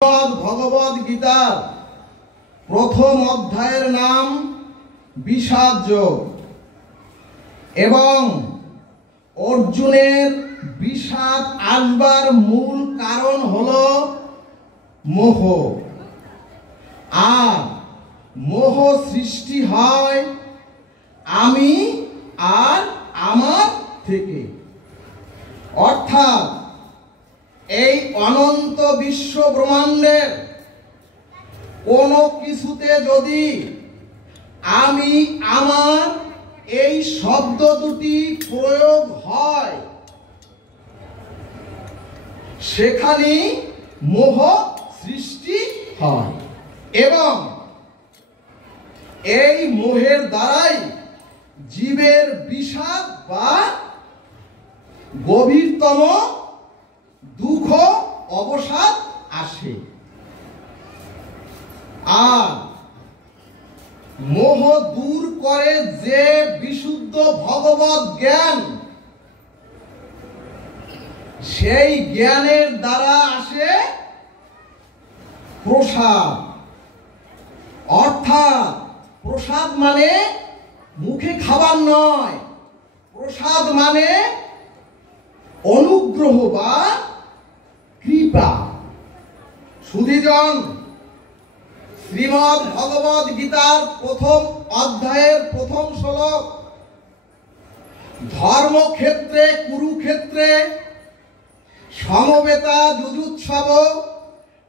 ভগবদ গীতার প্রথম অধ্যায়ের নাম বিষাদ যোগ এবং অর্জুনের বিষাদ আসবার মূল কারণ হলো মোহ। আর মোহ সৃষ্টি হয় আমি আর আমার থেকে, অর্থাৎ এই অনন্ত বিশ্ব ব্রহ্মাণ্ডের কোনো কিছুতে যদি আমি আমার এই শব্দ দুটি প্রয়োগ হয় সেখানে মোহ সৃষ্টি হয় এবং এই মোহের দ্বারাই জীবের বিষাদ বা গভীরতম দুঃখ অবসাদ আসে। আর মোহ দূর করে যে বিশুদ্ধ ভগবত জ্ঞান, সেই জ্ঞানের দ্বারা আসে প্রসাদ। অর্থাৎ প্রসাদ মানে মুখে খাবার নয়, প্রসাদ মানে অনুগ্রহ বা কৃপা। সুধীজন, শ্রীমদ্ ভগবদ গীতার প্রথম অধ্যায়ের প্রথম শ্লোক, ধর্মক্ষেত্রে কুরুক্ষেত্রে সমবেতা যুযুৎসব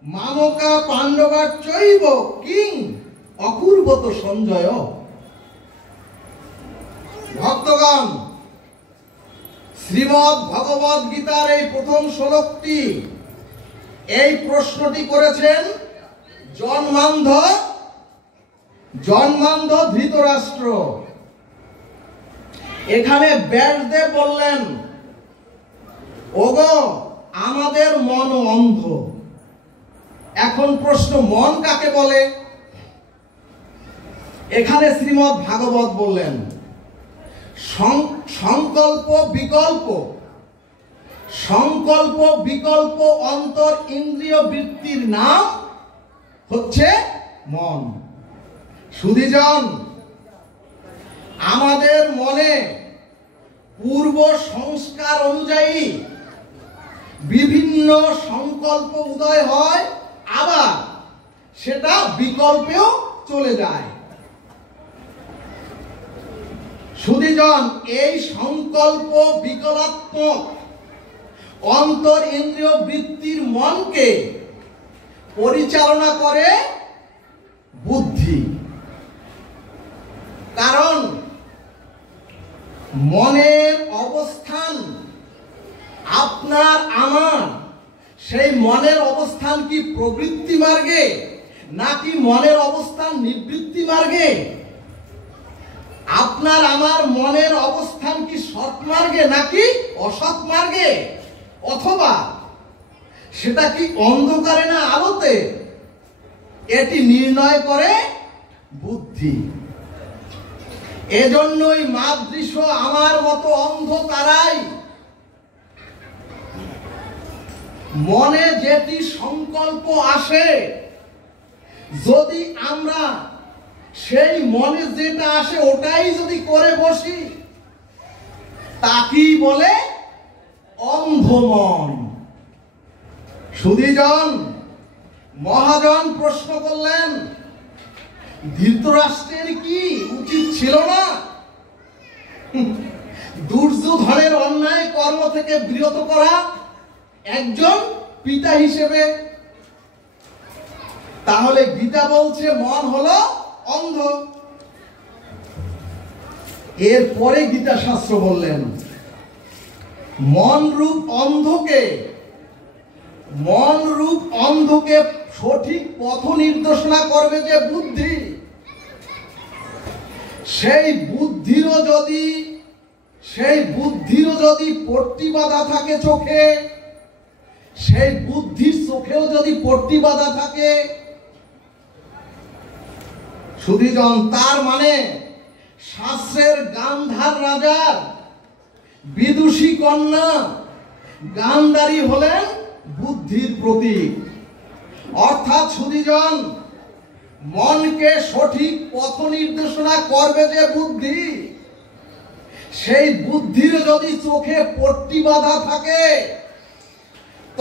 মামকা পাণ্ডবাশ্চৈব কিং অকুর্বত সঞ্জয়। ভক্তগণ, শ্রীমদ্ ভগবদ গীতার এই প্রথম শ্লোকটি, এই প্রশ্নটি করেছেন জন্মান্ধ ধৃতরাষ্ট্র। এখানে ব্যাসদেব বললেন, ওগো আমাদের মন অন্ধ। এখন প্রশ্ন, মন কাকে বলে? এখানে শ্রীমদ্ ভাগবত বললেন সংকল্প বিকল্প, সংকল্প বিকল্প অন্তর ইন্দ্রিয় বৃত্তির নাম হচ্ছে মন। সুধীজন, আমাদের মনে পূর্ব সংস্কার অনুযায়ী বিভিন্ন সংকল্প উদয় হয়, আবার সেটা বিকল্পেও চলে যায়। সুধীজন, এই সংকল্প বিকলাত্মক অন্তর ইন্দ্রিয় বৃত্তির মনকে পরিচালনা করে বুদ্ধি। কারণ মনের অবস্থান আপনার আমার, সেই মনের অবস্থান কি প্রবৃত্তি মার্গে নাকি মনের অবস্থান নিবৃত্তি মার্গে? আপনার আমার মনের অবস্থান কি সৎ মার্গে নাকি অসৎ মার্গে, অথবা সেটা কি অন্ধকারে না আলোতে, এটি নির্ণয় করে বুদ্ধি। এজন্যই মাদৃশ আমার মতো অন্ধ তারাই। মনে যেটি সংকল্প আসে, যদি আমরা সেই মনে যেটা আসে ওটাই যদি করে বসি, তাকেই বলে অন্ধ মন। সুধীজন, মহাজন প্রশ্ন করলেন, ধৃতরাষ্ট্রের কি উচিত ছিল না দুর্যোধনের অন্যায় কর্ম থেকে বিরত করা একজন পিতা হিসেবে? তাহলে গীতা বলছে মন হলো অন্ধ। এরপরে গীতা শাস্ত্র বললেন, মন রূপ অন্ধকে সঠিক পথ নির্দেশনা করবে যে বুদ্ধি, সেই বুদ্ধিরও যদি পট্টি বাঁধা থাকে চোখে, সেই বুদ্ধির চোখেও যদি পট্টি বাঁধা থাকে, সুধীজন, তার মানে শাস্ত্রের গান্ধার রাজার বিদুষী কন্যা গান্ধারী হলেন বুদ্ধির প্রতীক। অর্থাৎ সুধীজন, মনকে সঠিক পথ নির্দেশনা করবে যে বুদ্ধি, সেই বুদ্ধির যদি চোখে পট্টি বাঁধা থাকে,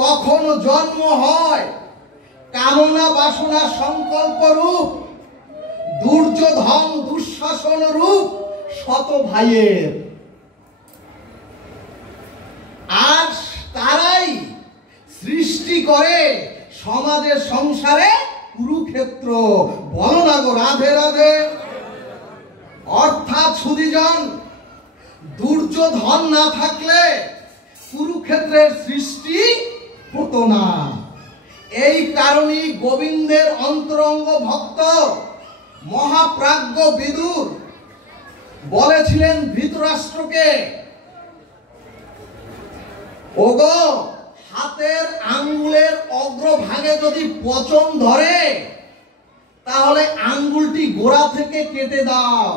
তখন জন্ম হয় কামনা বাসনা সংকল্প রূপ, দুর্যোধন দুঃশাসন রূপ শত ভাইয়ের। আর তারাই সৃষ্টি করে সমাজের সংসারে কুরুক্ষেত্র। বলো না গো রাধে রাধে। অর্থাৎ সুধীজন, দুর্যোধন না থাকলে কুরুক্ষেত্রের সৃষ্টি হতো না। এই কারণেই গোবিন্দের অন্তরঙ্গ ভক্ত মহাপ্রাজ্ঞ বিদুর বলেছিলেন ধৃতরাষ্ট্রকে, ওগো, হাতের আঙ্গুলের অগ্রভাগে যদি পচন ধরে, তাহলে আঙ্গুলটি গোড়া থেকে কেটে দাও,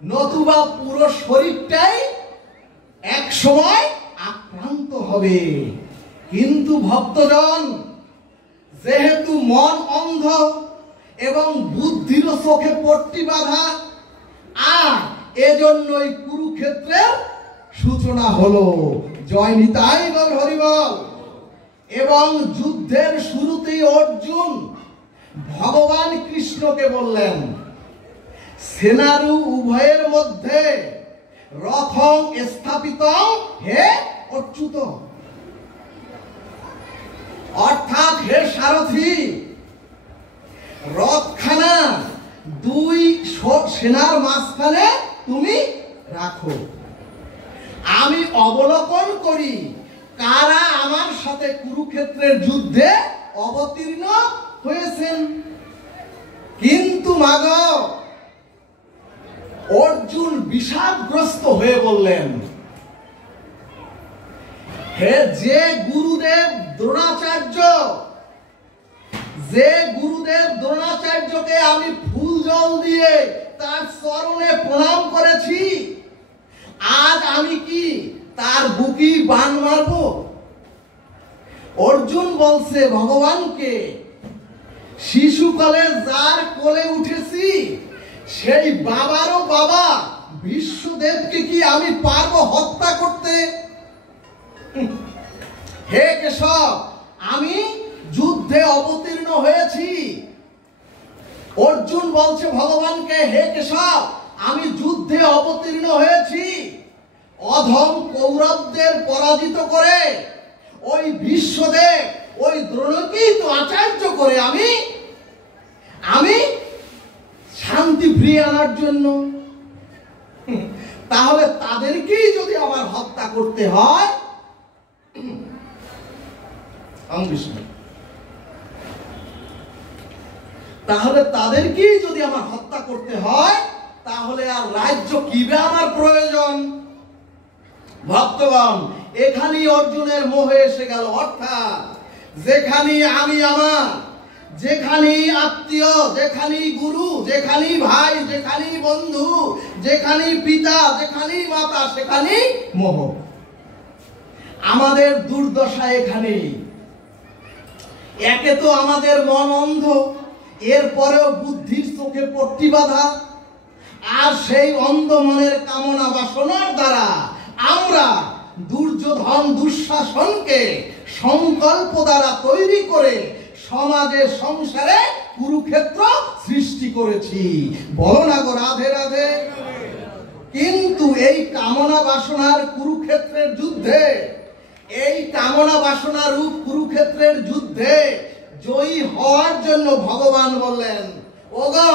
নতুবা পুরো শরীরটাই এক সময় আক্রান্ত হবে। কিন্তু ভক্তজন, যেহেতু মন অন্ধ এবং বুদ্ধির চোখে পট্টি বাঁধা, আর এজন্যই কুরুক্ষেত্রের সূচনা হলো। জয় নিতাই গৌর হরিবল। এবং যুদ্ধের শুরুতেই অর্জুন ভগবান কৃষ্ণকে বললেন, সেনারু উভয়ের মধ্যে রথং স্থাপিত হে অচ্যুত। অর্থাৎ হে সারথি, রথখানা দুই সেনার মাঝখানে তুমি রাখো। আমি অবলোকন করি কারা আমার সাথে কুরুক্ষেত্রের যুদ্ধে অবতীর্ণ হয়েছেন। কিন্তু মাগো, অর্জুন বিষাদগ্রস্ত হয়ে বললেন, হে যে গুরুদেব দ্রোণাচার্যকে আমি ফুল জল দিয়ে তার চরণে প্রণাম করেছি, আজ আমি কি তার বুকি বাণ মারব? অর্জুন বলছে ভগবানকে, শিশুকালে যার কোলে উঠেছি সেই বাবারও বাবা বিশ্বদেবকে কি আমি পারবো হত্যা করতে? হে কেশব, আমি যুদ্ধে অবতীর্ণ হয়েছি। অর্জুন বলছে ভগবানকে, হে কেশব, আমি যুদ্ধে অবতীর্ণ হয়েছি অধম কৌরবদের পরাজিত করে, ওই বিশ্বদেব, ওই দ্রোণকেই তো আচার্য করে আমি শান্তি ফিরিয়ে আনার জন্য। তাহলে তাদেরকেই যদি আমার হত্যা করতে হয়, তাহলে আর রাজ্য কিবে আমার প্রয়োজন? ভক্তগণ, এখানেই অর্জুনের মোহে এসে গেল। অর্থাৎ যেখানে আমি আমার, যেখানে আত্মীয়, যেখানে গুরু, যেখানে ভাই, যেখানে বন্ধু, যেখানে পিতা, যেখানে মাতা, সেখানে মোহ। আমাদের দুর্দশা এখানেই। একে তো আমাদের মন অন্ধ, এরপরেও বুদ্ধির চোখে পট্টি বাঁধা, আর সেই অন্ধ মনের কামনা বাসনার দ্বারা আমরা দুর্যোধন দুঃশাসনকে সংকল্প দ্বারা তৈরি করে সমাজে সংসারে কুরুক্ষেত্র সৃষ্টি করেছি। বলো না গো রাধে রাধে। কিন্তু এই কামনা বাসনার কুরুক্ষেত্রের যুদ্ধে, এই কামনা বাসনা রূপ কুরুক্ষেত্রের যুদ্ধে জয়ী হওয়ার জন্য ভগবান বললেন, ওগো,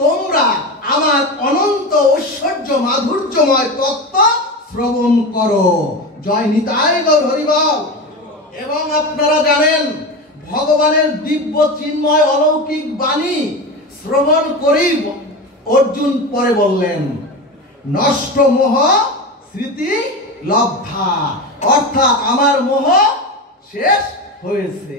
তোমরা আমার অনন্ত ঐশ্বর্য মাধুর্যময় তত্ত্ব শ্রবণ করো। জয় নিতাই গৌর হরিবল। এবং আপনারা জানেন, ভগবানের দিব্য চিন্ময় অলৌকিক বাণী শ্রবণ করেই অর্জুন পরে বললেন, নষ্ট মোহ স্মৃতি লব্ধা। অর্থাৎ আমার মোহ শেষ হয়েছে।